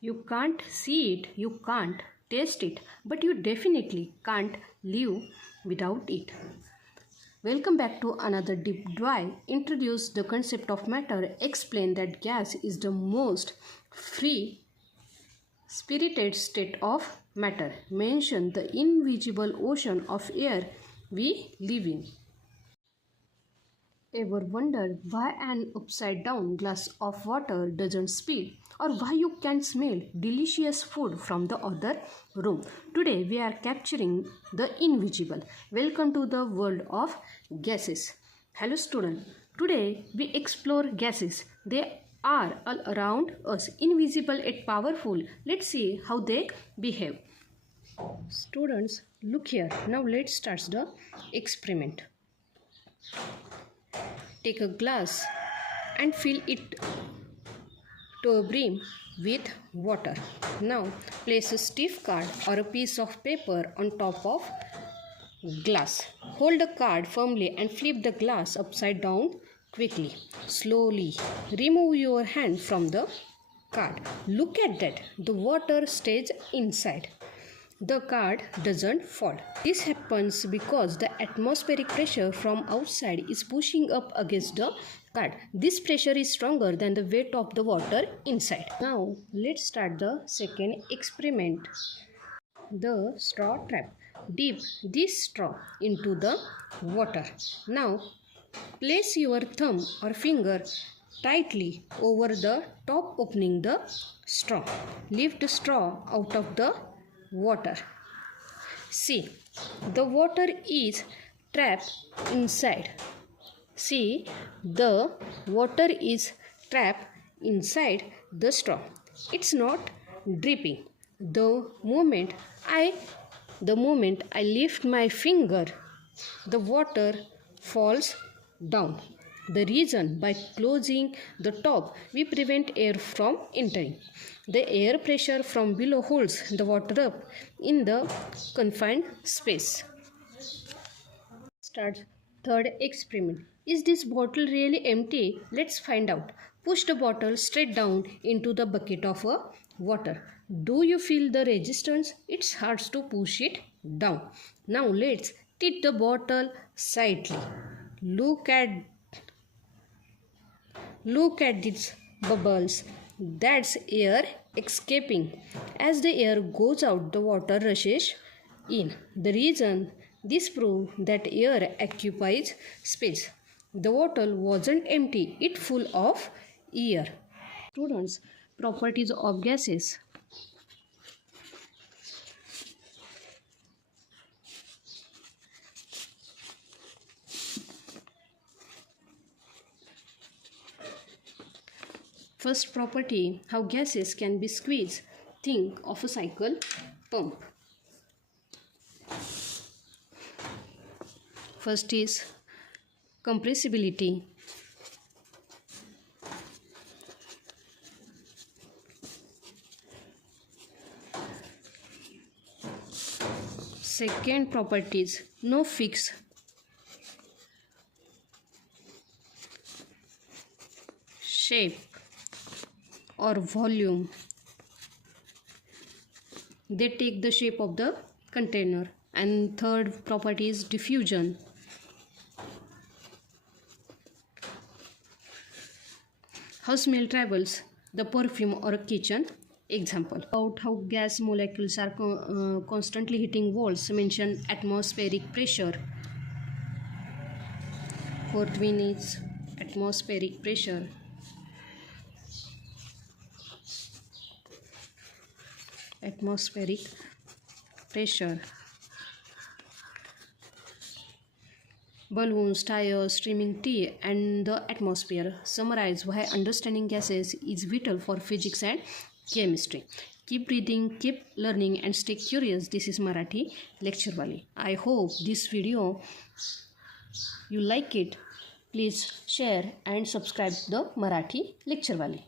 You can't see it, you can't taste it, but you definitely can't live without it. Welcome back to another deep dive. Introduce the concept of matter, explain that gas is the most free spirited state of matter. Mention the invisible ocean of air we live in. Ever wondered why an upside down glass of water doesn't spill, or why you can smell delicious food from the other room? Today we are capturing the invisible. Welcome to the world of gases. Hello student. Today we explore gases. They are all around us, invisible yet powerful. Let's see how they behave. Students, look here. Now let's start the experiment. Take a glass and fill it to a brim with water. Now place a stiff card or a piece of paper on top of glass. Hold the card firmly and flip the glass upside down quickly. Slowly remove your hand from the card. Look at that. The water stays inside. The card doesn't fall. This happens because the atmospheric pressure from outside is pushing up against the card. This pressure is stronger than the weight of the water inside. Now let's start the second experiment. The straw trap. Dip this straw into the water. Now place your thumb or finger tightly over the top opening the straw. Lift the straw out of the water. See, the water is trapped inside. See, the water is trapped inside the straw. It's not dripping. The moment I lift my finger, the water falls down. The reason, by closing the top, we prevent air from entering. The air pressure from below holds the water up in the confined space. Start third experiment. Is this bottle really empty? Let's find out. Push the bottle straight down into the bucket of water. Do you feel the resistance? It's hard to push it down. Now let's tip the bottle slightly. Look at these bubbles. That's air escaping. As the air goes out, the water rushes in. The reason this proves that air occupies space. The bottle wasn't empty, it full of air. Students, properties of gases. First property, how gases can be squeezed. Think of a cycle pump. First is compressibility. Second property is no fixed shape or volume. They take the shape of the container. And third property is diffusion. How smell travels, the perfume or a kitchen. Example. About how gas molecules are constantly hitting walls. Mention atmospheric pressure. Fourth one is atmospheric pressure. Atmospheric pressure. Balloons, tires, streaming tea, and the atmosphere. Summarize why understanding gases is vital for physics and chemistry. Keep reading, keep learning, and stay curious. This is Marathi Lecturewali. I hope this video you like it. Please share and subscribe the Marathi Lecturewali.